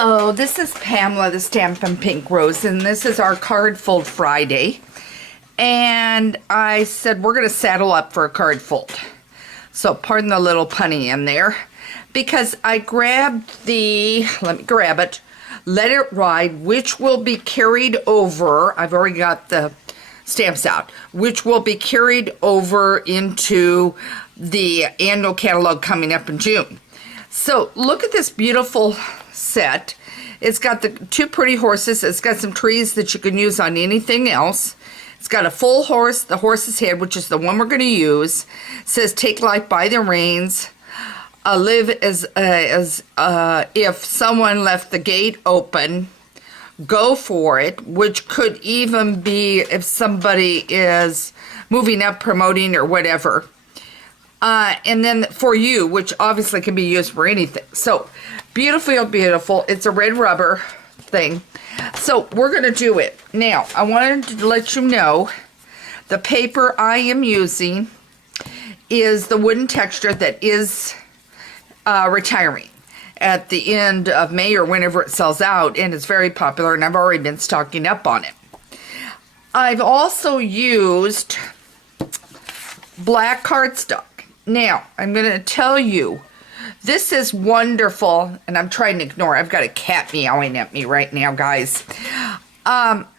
Hello, this is Pamela, the Stampin' Pink Rose, and this is our card fold Friday. And I said we're going to saddle up for a card fold. So pardon the little punny in there. Because I grabbed the, let me grab it, Let It Ride, which will be carried over, I've already got the stamps out, which will be carried over into the annual catalog coming up in June. So look at this beautiful set. It's got the two pretty horses. It's got some trees that you can use on anything else. It's got a full horse, the horse's head, which is the one we're going to use. It says, take life by the reins. Live as if someone left the gate open. Go for it, which could even be if somebody is moving up, promoting, or whatever. And then for you, which obviously can be used for anything. So, beautiful, beautiful. It's a red rubber thing. So, we're going to do it. Now, I wanted to let you know the paper I am using is the wooden texture that is retiring at the end of May or whenever it sells out, and it's very popular, and I've already been stocking up on it. I've also used black cardstock. Now, I'm going to tell you, this is wonderful, and I'm trying to ignore, I've got a cat meowing at me right now, guys.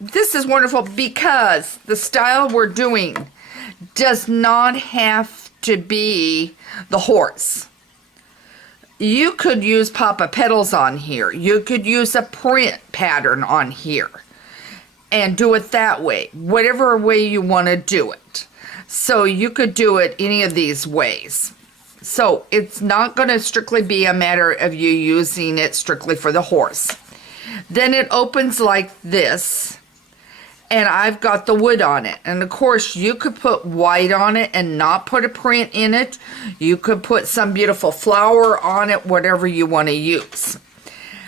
This is wonderful because the style we're doing does not have to be the horse. You could use Papa Petals on here. You could use a print pattern on here and do it that way, whatever way you want to do it. So you could do it any of these ways. So it's not going to strictly be a matter of you using it strictly for the horse. Then it opens like this, and I've got the wood on it. And of course, you could put white on it and not put a print in it. You could put some beautiful flower on it, whatever you want to use.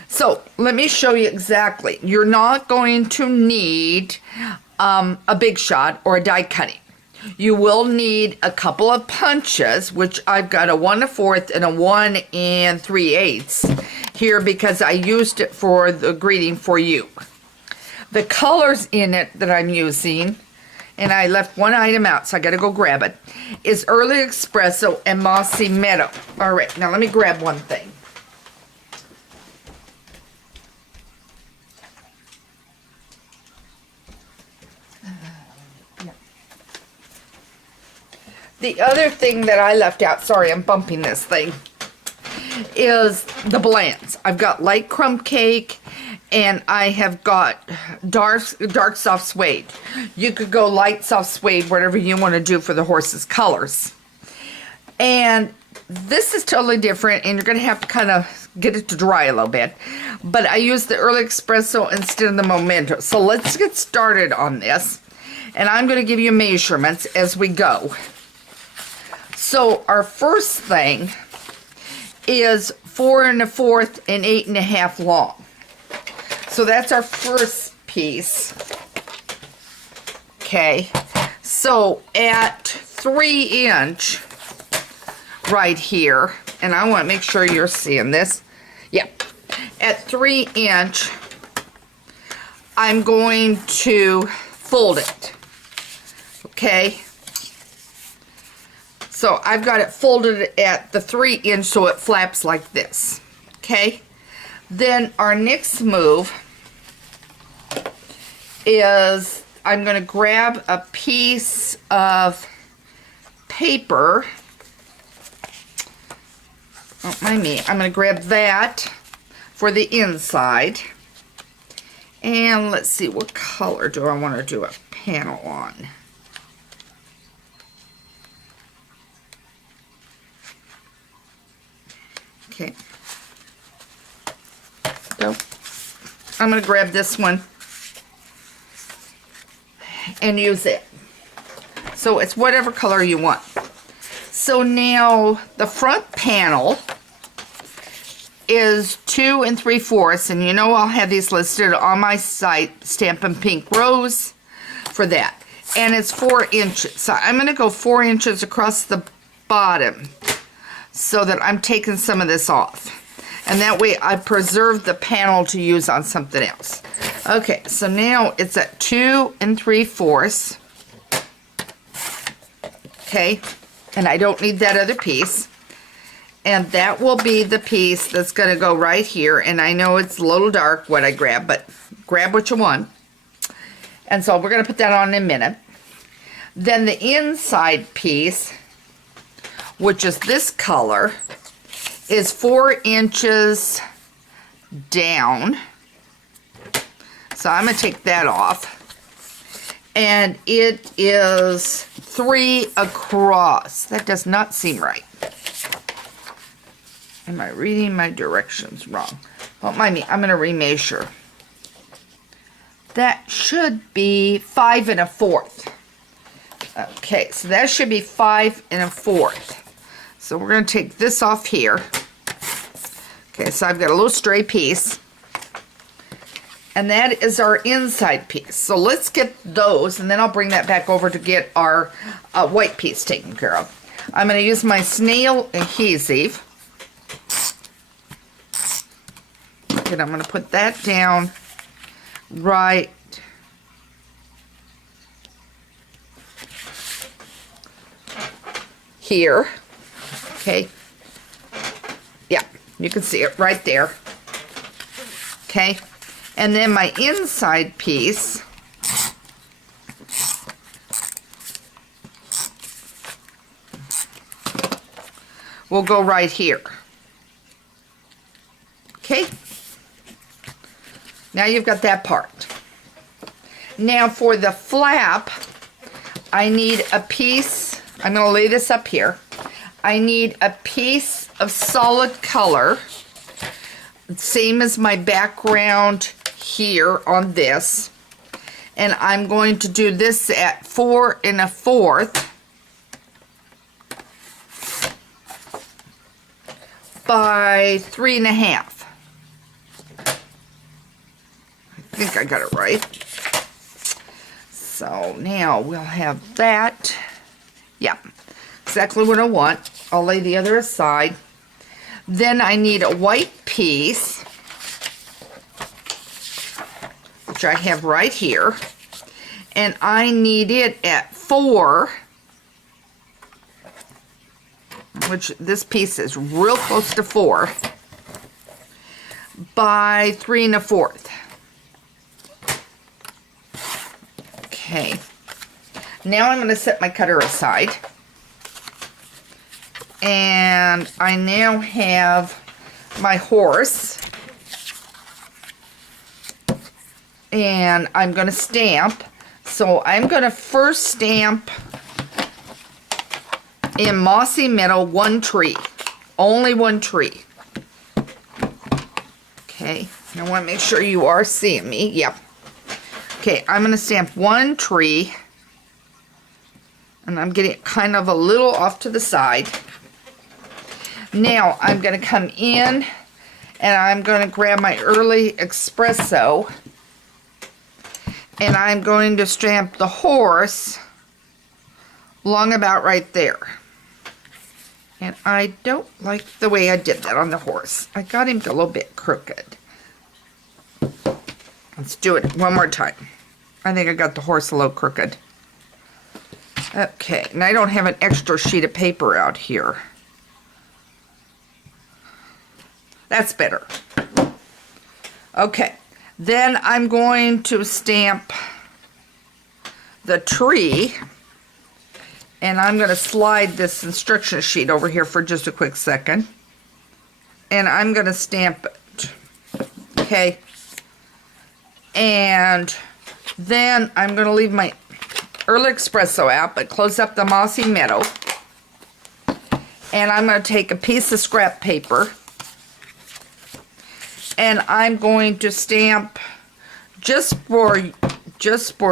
So let me show you exactly. You're not going to need a big shot or a die cutting. You will need a couple of punches, which I've got a 1 1/4 and a 1 3/8 here because I used it for the greeting for you. The colors in it that I'm using, and I left one item out, so I got to go grab it, is Early Espresso and Mossy Meadow. All right, now let me grab one thing. The other thing that I left out, sorry, I'm bumping this thing, is the blends. I've got light crumb cake, and I have got dark soft suede. You could go light soft suede, whatever you want to do for the horse's colors. And this is totally different, and you're going to have to kind of get it to dry a little bit. But I used the Early Espresso instead of the Momento. So let's get started on this. And I'm going to give you measurements as we go. So our first thing is 4 1/4 and 8 1/2 long. So that's our first piece. Okay. So at 3 inch right here, and I want to make sure you're seeing this. Yep. At 3 inch, I'm going to fold it. Okay. So I've got it folded at the 3 inch so it flaps like this. Okay. Then our next move is I'm going to grab a piece of paper. Don't mind me. I'm going to grab that for the inside. And let's see, what color do I want to do a panel on? Okay. So I'm going to grab this one and use it. So it's whatever color you want. So now the front panel is 2 3/4, and you know I'll have these listed on my site, Stampin' Pink Rose, for that. And it's 4 inches. So I'm going to go 4 inches across the bottom so that I'm taking some of this off. And that way I preserve the panel to use on something else. Okay, so now it's at 2 3/4. Okay, and I don't need that other piece. And that will be the piece that's going to go right here. And I know it's a little dark what I grab, but grab what you want. And so we're going to put that on in a minute. Then the inside piece, which is this color, is 4 inches down. So I'm going to take that off. And it is 3 across. That does not seem right. Am I reading my directions wrong? Don't mind me, I'm going to remeasure. That should be 5 1/4. Okay, so that should be 5 1/4. So we're going to take this off here. Okay, so I've got a little stray piece. And that is our inside piece. So let's get those, and then I'll bring that back over to get our white piece taken care of. I'm going to use my snail adhesive. And I'm going to put that down right here. Okay. Yeah, you can see it right there. Okay. And then my inside piece will go right here. Okay. Now you've got that part. Now for the flap, I need a piece. I'm going to lay this up here. I need a piece of solid color, same as my background here on this. And I'm going to do this at 4 1/4 by 3 1/2. I think I got it right. So now we'll have that. Yeah, exactly what I want. I'll lay the other aside. Then I need a white piece, which I have right here. And I need it at 4, which this piece is real close to 4, by 3 1/4. Okay, now I'm going to set my cutter aside, and I now have my horse, and I'm going to stamp. So I'm going to first stamp in Mossy Meadow 1 tree, only 1 tree. Okay, I want to make sure you are seeing me. Yep. Okay, I'm going to stamp 1 tree, and I'm getting it kind of a little off to the side. Now I'm going to come in, and I'm going to grab my early espresso, and I'm going to stamp the horse along about right there. And I don't like the way I did that on the horse. I got him a little bit crooked. Let's do it one more time. I think I got the horse a little crooked. Okay, and I don't have an extra sheet of paper out here. That's better. Okay, then I'm going to stamp the tree, and I'm going to slide this instruction sheet over here for just a quick second. And I'm going to stamp it. Okay. And then I'm going to leave my early espresso out, but close up the Mossy Meadow. And I'm going to take a piece of scrap paper, and I'm going to stamp just for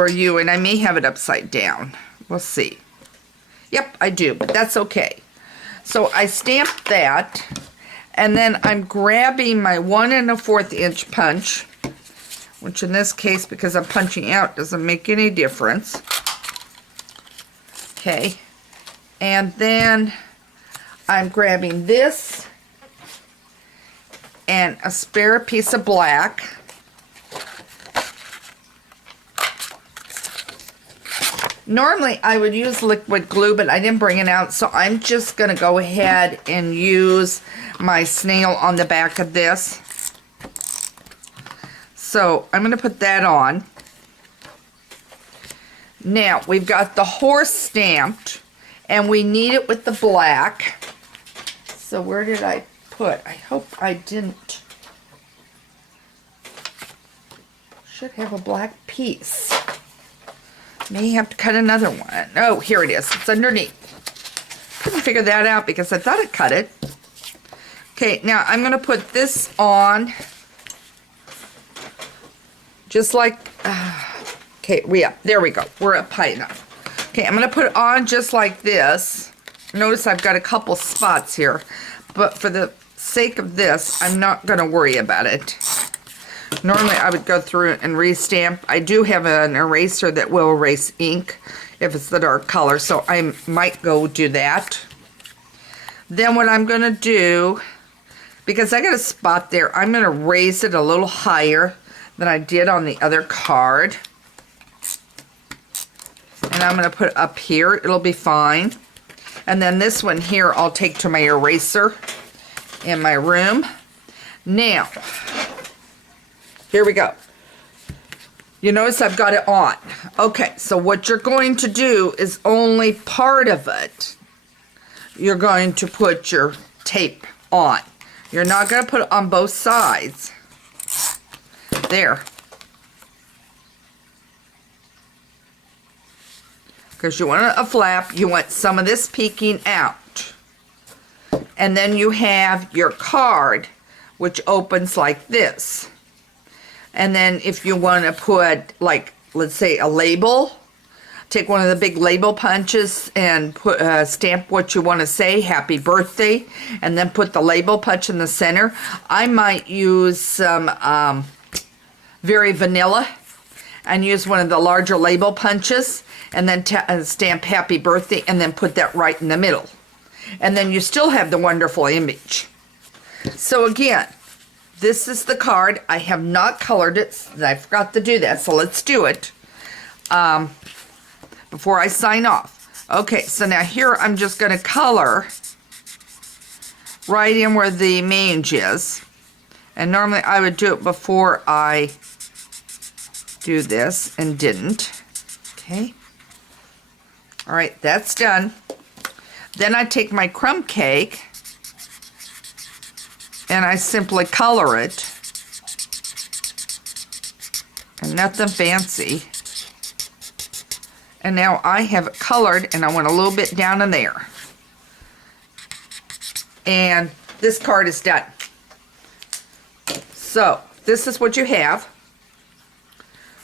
you, and I may have it upside down. We'll see. Yep, I do, but that's okay. So I stamped that, and then I'm grabbing my 1 1/4 inch punch, which in this case, because I'm punching out, doesn't make any difference. Okay, and then I'm grabbing this, and a spare piece of black. Normally I would use liquid glue, but I didn't bring it out, so I'm just going to go ahead and use my snail on the back of this. So I'm going to put that on. Now we've got the horse stamped, and we need it with the black. So where did I put? I hope I didn't. Should have a black piece. May have to cut another one. Oh, here it is. It's underneath. Couldn't figure that out because I thought it cut it. Okay, now I'm going to put this on just like, okay, there we go. We're up high enough. Okay, I'm going to put it on just like this. Notice I've got a couple spots here, but for the sake of this, I'm not going to worry about it. Normally I would go through and restamp. I do have an eraser that will erase ink if it's the dark color, so I might go do that. Then what I'm going to do, because I got a spot there, I'm going to raise it a little higher than I did on the other card. And I'm going to put it up here. It'll be fine. And then this one here I'll take to my eraser in my room. Now, here we go. You notice I've got it on. Okay, so what you're going to do is only part of it. You're going to put your tape on. You're not going to put it on both sides. There. Because you want a flap, you want some of this peeking out. And then you have your card, which opens like this. And then if you want to put, like, let's say a label, take one of the big label punches and put stamp what you want to say, happy birthday, and then put the label punch in the center. I might use some very vanilla and use one of the larger label punches and then stamp happy birthday and then put that right in the middle. And then you still have the wonderful image. So again, this is the card. I have not colored it. I forgot to do that, so let's do it before I sign off. Okay, so now here I'm just going to color right in where the mange is. And normally I would do it before I do this and didn't. Okay. All right, that's done. Then I take my crumb cake and I simply color it, and nothing fancy. And now I have it colored, and I want a little bit down in there. And this card is done. So this is what you have.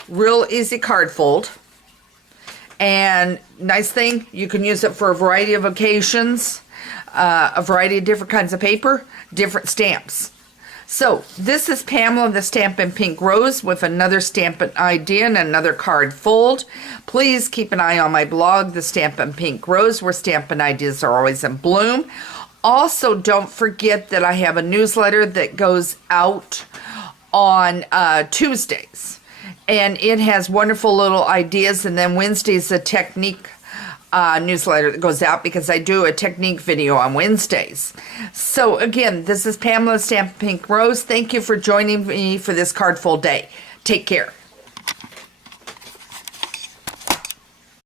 Real easy card fold. And nice thing, you can use it for a variety of occasions, a variety of different kinds of paper, different stamps. So this is Pamela the Stampin' Pink Rose with another Stampin' idea and another card fold. Please keep an eye on my blog, The Stampin' Pink Rose, where Stampin' ideas are always in bloom. Also, don't forget that I have a newsletter that goes out on Tuesdays. And it has wonderful little ideas, and then Wednesday's a technique newsletter that goes out because I do a technique video on Wednesdays. So again, this is Pamela Stampin' Pink Rose. Thank you for joining me for this card fold day. Take care.